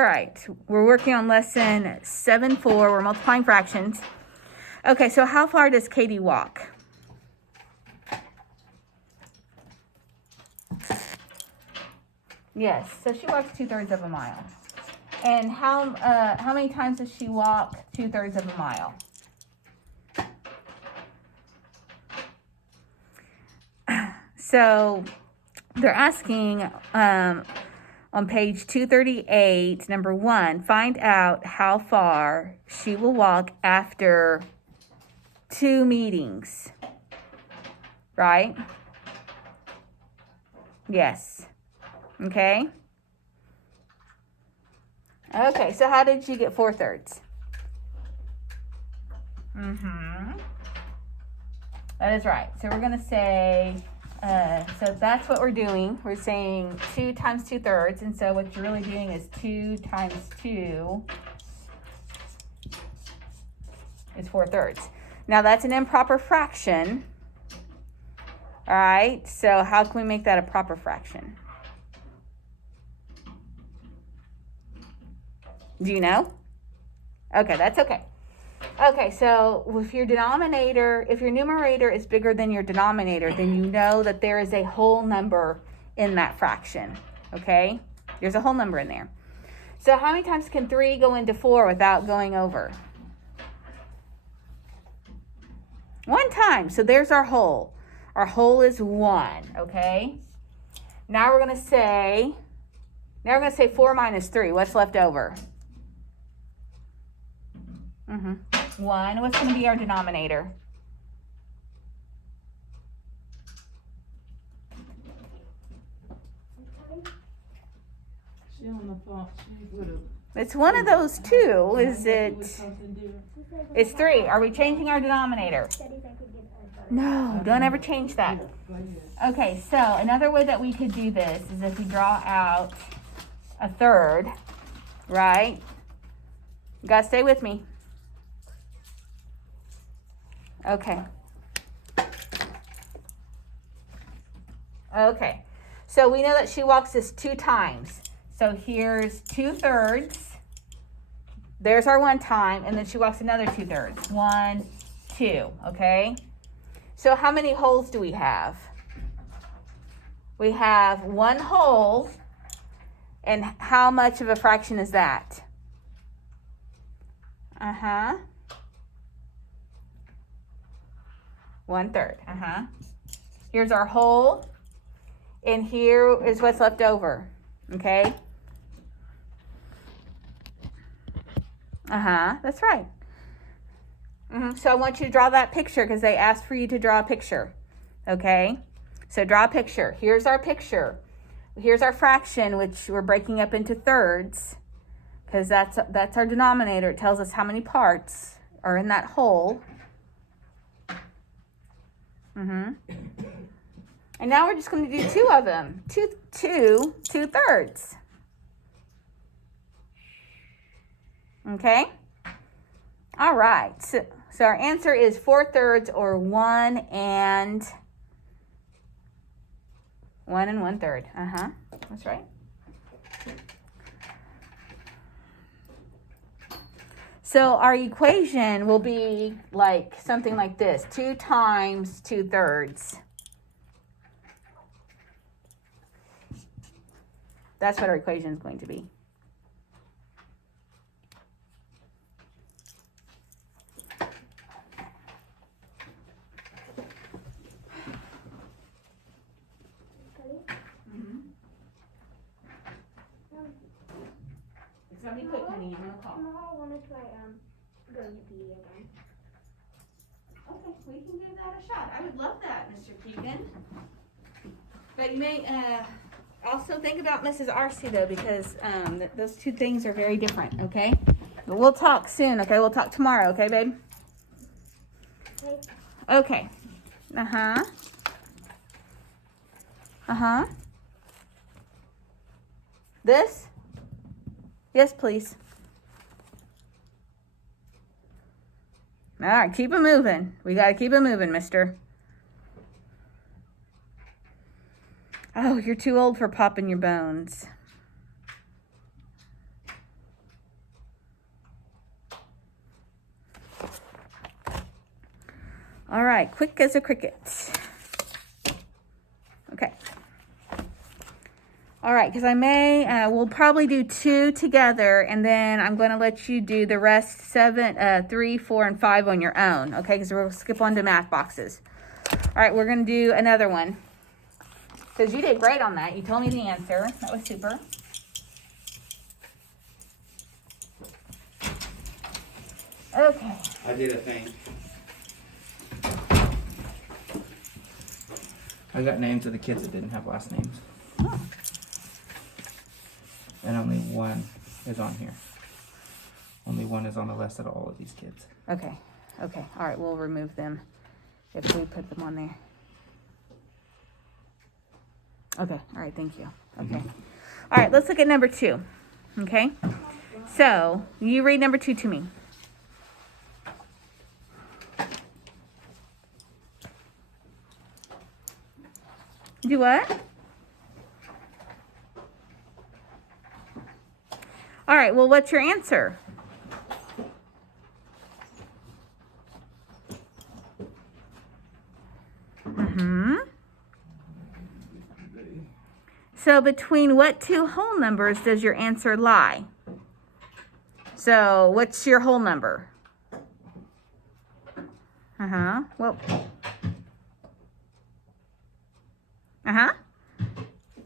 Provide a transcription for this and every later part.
All right, we're working on lesson 7-4. We're multiplying fractions. Okay, so how far does Katie walk? Yes, so she walks 2/3 of a mile. And how many times does she walk 2/3 of a mile? So they're asking on page 238, number 1, find out how far she will walk after 2 meetings. Right? Yes. Okay. Okay, so how did you get 4/3? That is right. So we're going to say, so that's what we're doing. We're saying 2 times 2/3. And so what you're really doing is 2 times 2 is 4/3. Now that's an improper fraction. All right, so how can we make that a proper fraction? Do you know? Okay, that's okay. Okay, so if your numerator is bigger than your denominator, then you know that there is a whole number in that fraction, okay? There's a whole number in there. So how many times can 3 go into 4 without going over? 1 time, so there's our whole. Our whole is 1, okay? Now we're going to say 4 minus 3. What's left over? 1. What's going to be our denominator? It's one of those two. Is it? It's 3. Are we changing our denominator? No, don't ever change that. Okay, so another way that we could do this is if we draw out a third, right? You gotta stay with me. Okay. Okay. So we know that she walks this 2 times. So here's 2/3. There's our 1 time, and then she walks another 2/3. 1, 2. Okay. So how many wholes do we have? We have 1 whole, and how much of a fraction is that? 1/3. Here's our whole, and here is what's left over. Okay? That's right. So I want you to draw that picture because they asked for you to draw a picture. Okay? So draw a picture. Here's our picture. Here's our fraction, which we're breaking up into thirds because that's our denominator. It tells us how many parts are in that whole. And now we're just going to do 2 of them. 2/3. Okay? All right. So our answer is 4/3 or 1 and 1/3. That's right. So our equation will be like something like this. 2 times 2/3. That's what our equation is going to be. Somebody quick, honey, I'm gonna call. Tomorrow I wanted to go to PE again. Okay, we can give that a shot. I would love that, Mr. Keegan. But you may also think about Mrs. Arcee though, because those 2 things are very different. Okay, but we'll talk soon. Okay, we'll talk tomorrow. Okay, babe. Okay. This? Yes, please. All right, keep it moving. We got to keep it moving, mister. Oh, you're too old for popping your bones. All right, quick as a cricket. Okay. All right, because we'll probably do 2 together, and then I'm going to let you do the rest 7, 3, 4, and 5 on your own, okay? Because we'll skip on to math boxes. All right, we're going to do another one. Because you did great on that. You told me the answer. That was super. Okay. I did a thing. I got names of the kids that didn't have last names. Oh. And only one is on here. Only one is on the list of all of these kids. Okay. Okay. All right, we'll remove them if we put them on there. Okay. All right, thank you. Okay. All right, let's look at number 2. Okay? So, you read number 2 to me. Do what? All right, well, what's your answer? So between what 2 whole numbers does your answer lie? So what's your whole number? Well.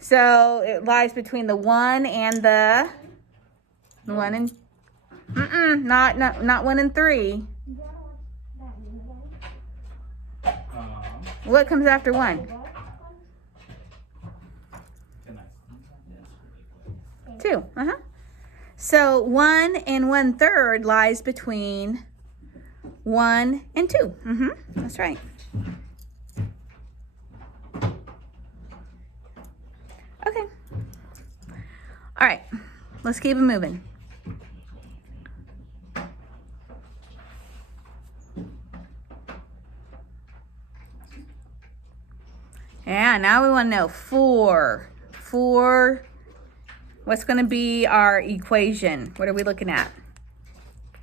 So it lies between the 1 and the 1 and not 1 and 3. What comes after 1? 2. So 1 and 1/3 lies between 1 and 2. That's right. Okay. All right. Let's keep it moving. Yeah, now we want to know 4. 4. What's going to be our equation? What are we looking at?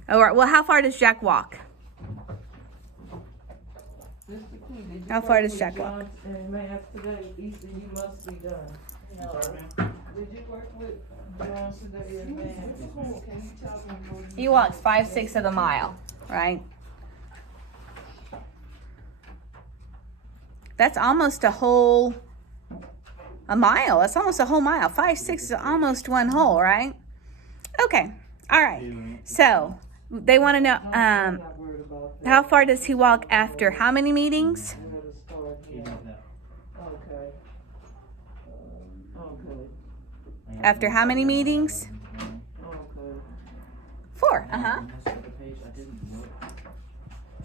All right. Well, how far does Jack walk? How far does Jack walk? And math today, Easter, you must be done. Did you work with John today in math? Can you tell them? He walks 5/6 of the mile, right? That's almost a mile. That's almost a whole mile. 5/6 is almost 1 hole, right? Okay. All right. So they want to know how far does he walk after how many meetings? Okay. Okay. After how many meetings? Okay. 4.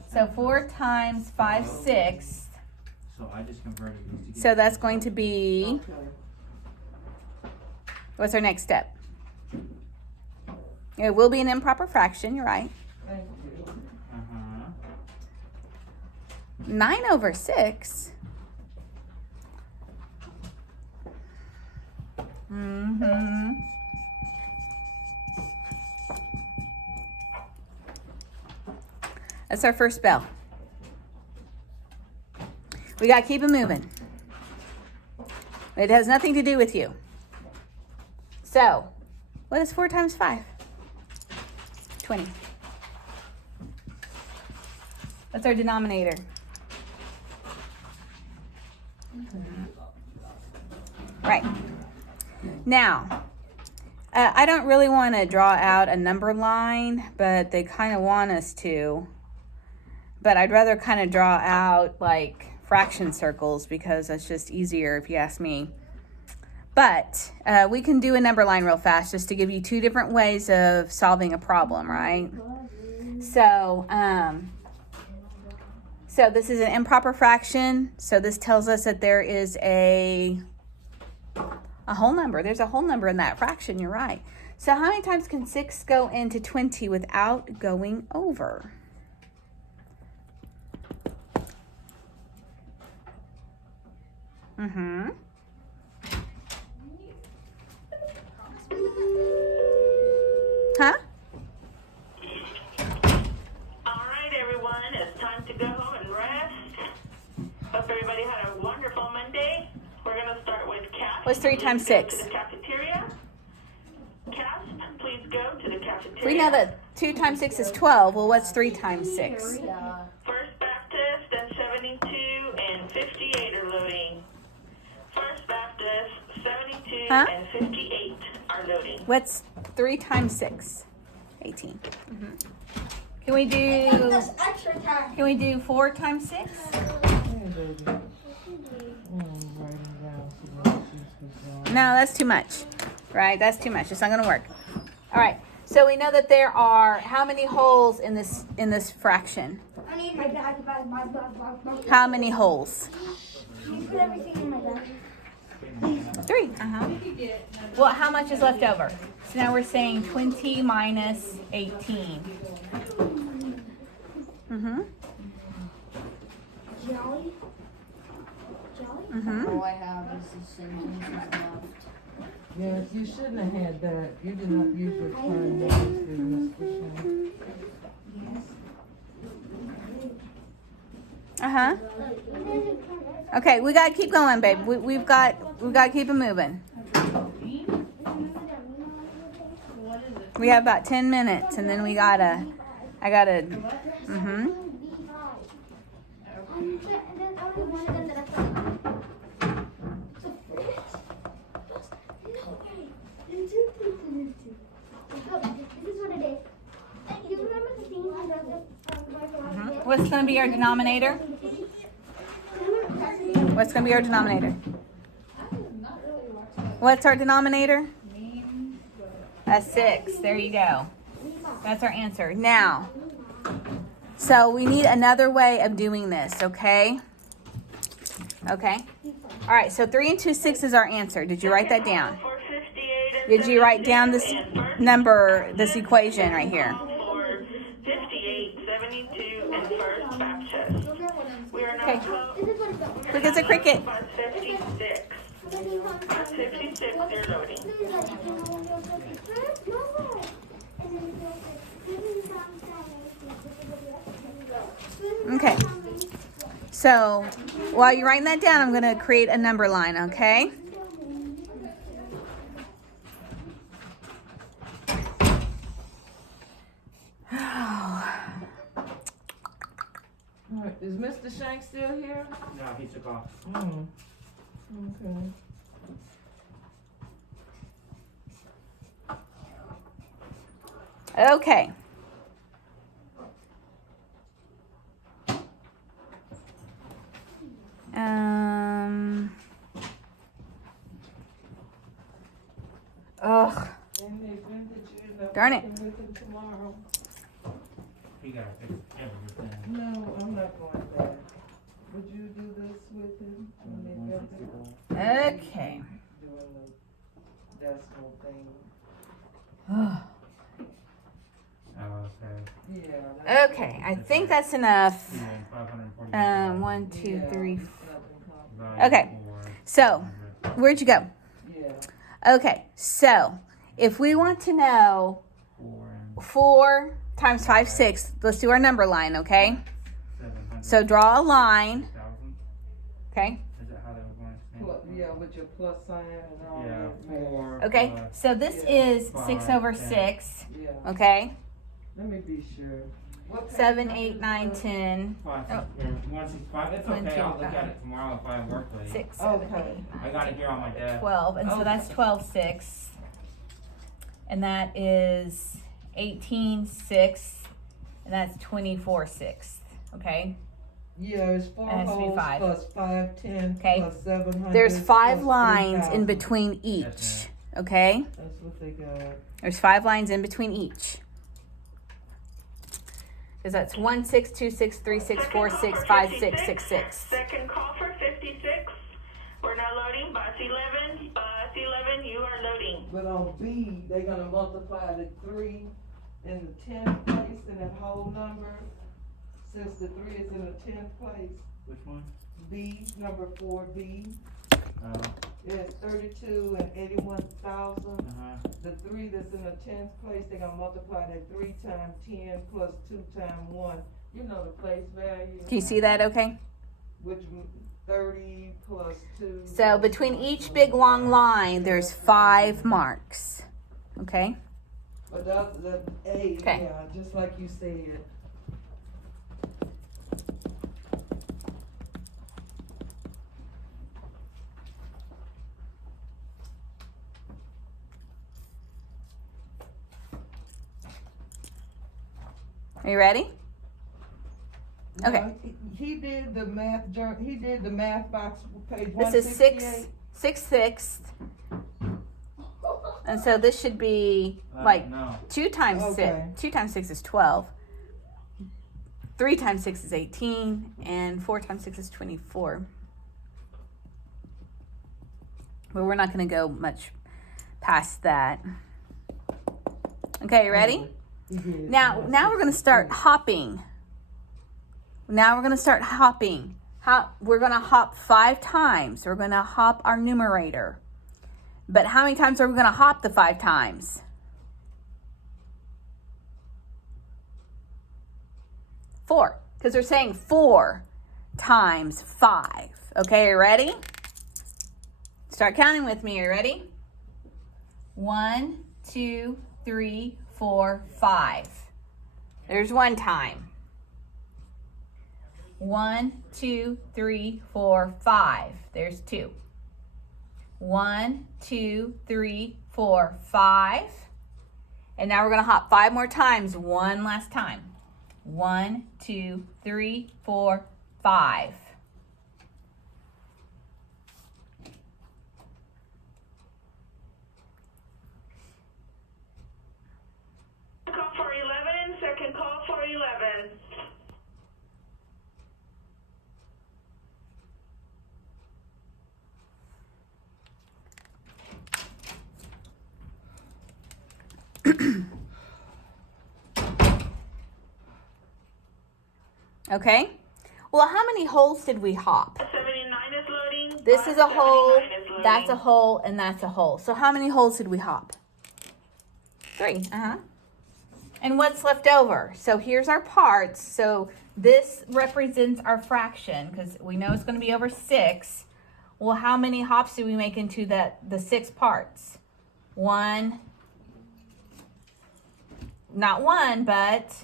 So 4 times 5/6. So I just converted these together. So that's going to be, Okay. what's our next step? It will be an improper fraction, you're right. Thank you. 9/6. That's our first bell. We got to keep it moving. It has nothing to do with you. So, what is 4 times 5? 20. That's our denominator. Right. Now, I don't really want to draw out a number line, but they kind of want us to. But I'd rather kind of draw out like fraction circles because that's just easier if you ask me. But we can do a number line real fast just to give you 2 different ways of solving a problem, right? So, so this is an improper fraction. So this tells us that there is a whole number. There's a whole number in that fraction, you're right. So how many times can 6 go into 20 without going over? Huh? All right, everyone, it's time to go home and rest. What's 3 times 6? To the cafeteria. Cast, please go to the cafeteria. We know that 2 times 6 is 12. Well, what's 3 times 6? First Baptist and 72 and 58 are loading. First Baptist, 72 Huh? and 58 are loading. What's 3 times 6? 18. Can we do? That's extra time. Can we do 4 times 6? No, that's too much. Right? That's too much. It's not going to work. All right. So we know that there are how many holes in this fraction? I need my bag. How many holes? You put everything in my bag. 3. Well, how much is left over? So now we're saying 20 minus 18. Jelly. All I have is the sentences left. Yes, you shouldn't have had that. You did not use your time wisely, Mr. Shane. Okay, we gotta keep going, babe. We've got to keep it moving. We have about 10 minutes, and then I gotta. What's gonna be our denominator? What's gonna be our denominator? What's our denominator? A 6. There you go. That's our answer. Now, so we need another way of doing this, okay? Okay. All right, so 3 and 2 6 is our answer. Did you write that down? For 58 and Did you write down this 72 and first number, this equation right here? for 58, 72 and First Baptist. We are now Okay. 12. Look, it's a cricket. Bus 56. Bus 56, they're loading. Okay. So while you're writing that down, I'm going to create a number line, okay? All right, is Mr. Shank still here? No, he took off. Okay. Okay. Ugh. Darn it. Tomorrow. He got to fix everything. No, I'm not going back. Would you do this with him? When they get there? Okay. Doing the decimal thing. Oh, okay. Yeah. Okay, I think that's enough. 540. 1, 2, Yeah, 3. nothing complicated. Okay. So, where'd you go? Yeah. Okay, so if we want to know 4 times 5, 6, let's do our number line, okay? 700. So draw a line, 1,000. okay? Is that how they were going to Yeah, with your plus sign and all Yeah, that. 4. Okay, so this is 6 over 6, okay? Let me be sure. What page 7, number 8, is 9, that? 10, 165. It's 1, okay. 2, I'll look at 5. it tomorrow if I work late. 6, 7, 8, Okay. 9, I got it here on my desk. 12, and so that's 12, 6. And that is 18, 6, and that's 24, 6, okay? Yeah, it's 4 It has to be holes 5. plus 510 Okay. plus 700. There's 5 plus lines 3,000. in between each, Yes, okay? That's what they got. There's 5 lines in between each. Because that's 1, 6, 2, 6, 3, 6, 4, 6, 5, 6, 6, 6. Second call for 56. We're now loading. Bus 11. Bus 11, you are loading. But on B, they're gonna multiply the 3 in the 10th place in that whole number. Since the 3 is in the 10th place, Which one? B, number 4B, Oh, is 32 and 81,000. The 3 that's in the 10th place, they're gonna multiply that 3 times 10 plus 2 times 1. You know the place value, Can you see that okay? which 30 plus 2. So between each big long line, there's 5 marks. Okay? But the 8, Okay. yeah, just like you said. Are you ready? Okay. Now, he did the math he did the math box page This is 168. 6/6. And so this should be like No. 2 times Okay. 6. 2 times 6 is 12. 3 times 6 is 18. And 4 times 6 is 24. But we're not going to go much past that. Okay, you ready? He did Now we're going to start hopping. Now we're going to start hopping. We're going to hop 5 times. We're going to hop our numerator. But how many times are we going to hop the 5 times? 4. Because they're saying 4 times 5. Okay, you ready? Start counting with me. Are you ready? 1, 2, 3, 4, 5. There's 1 time. 1, 2, 3, 4, 5. There's 2. 1, 2, 3, 4, 5. And now we're going to hop 5 more times. One last time. 1, 2, 3, 4, 5. Call for 11. Second call for 11. Okay. Well, how many holes did we hop? 79 is loading. This is a hole, 79 is loading. that's a hole, and that's a hole. So how many holes did we hop? 3. And what's left over? So here's our parts. So this represents our fraction because we know it's going to be over 6. Well, how many hops did we make into the 6 parts? 1. Not 1, but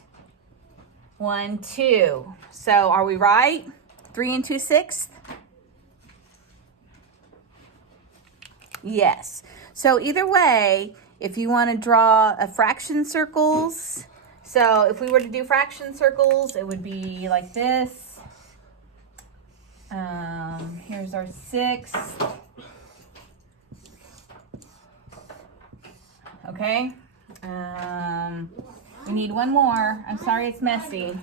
1, 2. So are we right? 3 2/6? Yes. So either way, if you want to draw a fraction circles, so if we were to do fraction circles, it would be like this. Here's our 6. Okay. We need one more. I'm sorry it's messy.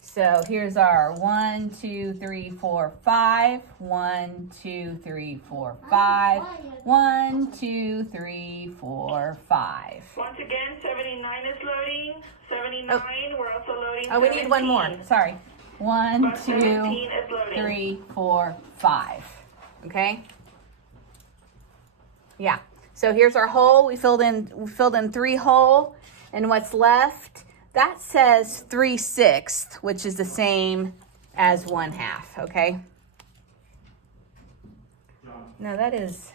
So here's our 1, 2, 3, 4, 5. 1, 2, 3, 4, 5. 1, 2, 3, 4, 5. Once again, 79 is loading. 79, we're also loading. Oh, we need one more. 17. Sorry. 1, Bus 17 2, is loading. 3, 4, 5. Okay? Yeah. So here's our hole. We filled in 3 hole. And what's left? That says 3/6, which is the same as 1/2, okay? No, that is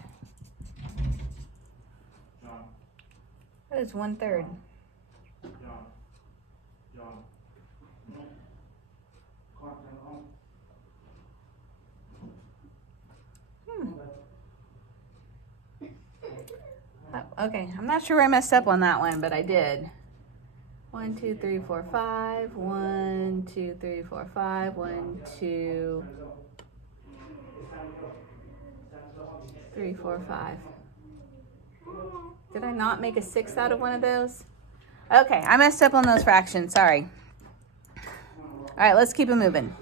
1/3. Oh, okay, I'm not sure where I messed up on that one, but I did. 1, 2, 3, 4, 5. 1, 2, 3, 4, 5. 1, 2, 3, 4, 5. Did I not make a 6 out of one of those? Okay, I messed up on those fractions. Sorry. All right, let's keep it moving.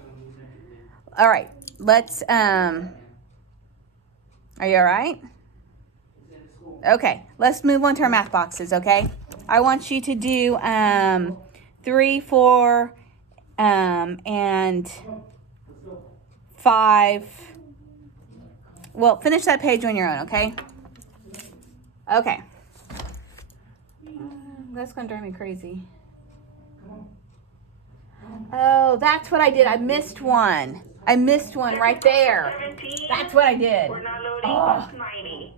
All right, let's. Are you all right? Okay, let's move on to our math boxes. Okay. I want you to do 3, 4, and 5. Well, finish that page on your own, okay? Okay. That's going to drive me crazy. Oh, that's what I did. I missed one. I missed one right there. 17. That's what I did. We're not loading Oh. bus 90.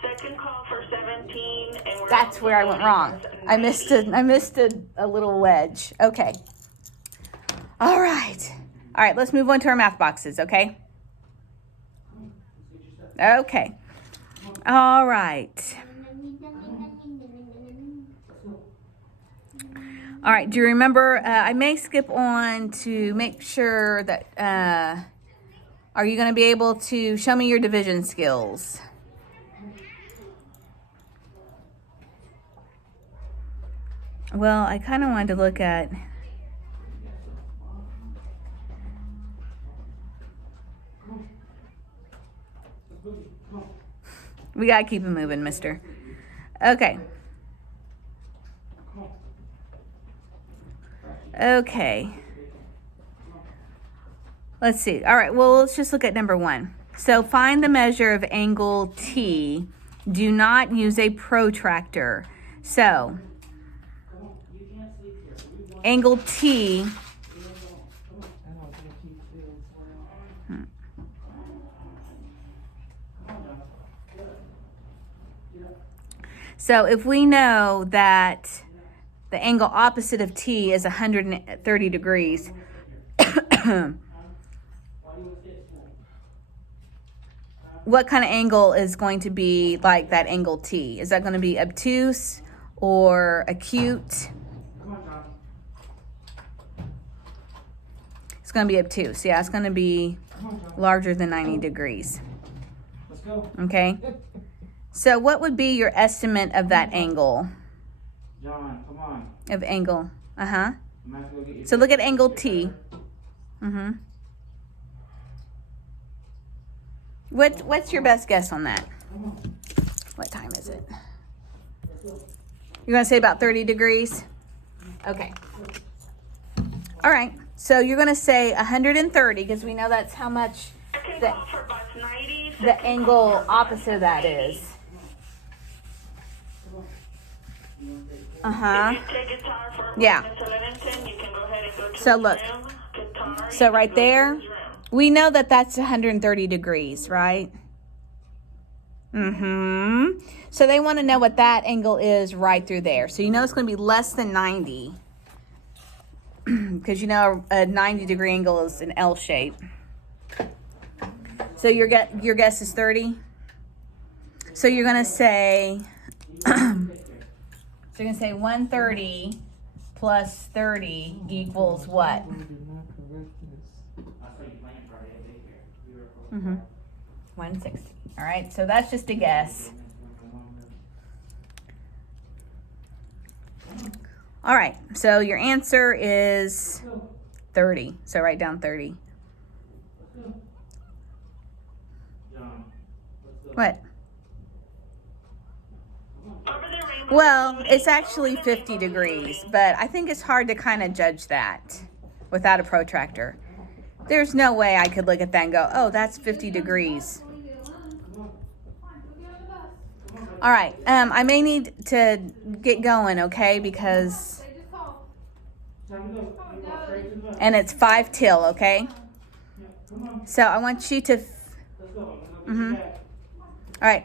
Second call for 17, and we're That's also where I went loading wrong. bus I missed 90. a little wedge. Okay. All right. All right, let's move on to our math boxes, okay? Okay. All right. All right, do you remember, I may skip on to make sure that, are you going to be able to show me your division skills? Well, I kind of wanted to look at, we got to keep it moving, mister. Okay. Okay. Let's see. All right, well, let's just look at number 1. So find the measure of angle T. Do not use a protractor. So, angle T, I don't think he feels well. so if we know that the angle opposite of T is 130 degrees, what kind of angle is going to be like that angle T? Is that going to be obtuse or acute? It's going to be obtuse. Yeah, it's going to be larger than 90 degrees. Let's go. Okay? So what would be your estimate of that angle? John, come on. Of angle. Uh-huh. I'm gonna have to go get your So look at angle T. Mm-hmm. What's your best guess on that? What time is it? You're going to say about 30 degrees? Okay. All right. So you're going to say 130 because we know that's how much Second the, call for bus 90. the Second angle call for opposite of bus that 90. is. Uh-huh. If you take guitar for Yeah. Mr. Livingston, you can go ahead and go to So his look. room. Guitar, So you can right go to there, his room. we know that that's 130 degrees, right? Mm-hmm. So they want to know what that angle is right through there. So you know it's going to be less than 90. Because you know a 90 degree angle is an L shape. So your guess is 30? So you're going to say, so you're going to say 130 plus 30 equals what? I did not correct this. I saw you playing Friday at daycare. You were Mm-hmm. 160. All right, so that's just a guess. All right, so your answer is 30. So write down 30. John, let's go. What? Over there, Rainbow. Well, it's actually 50 degrees, but I think it's hard to kind of judge that without a protractor. There's no way I could look at that and go, oh, that's 50 degrees. All right, I may need to get going, okay, because, and it's 5 till, okay? So I want you to, Let's go. all right,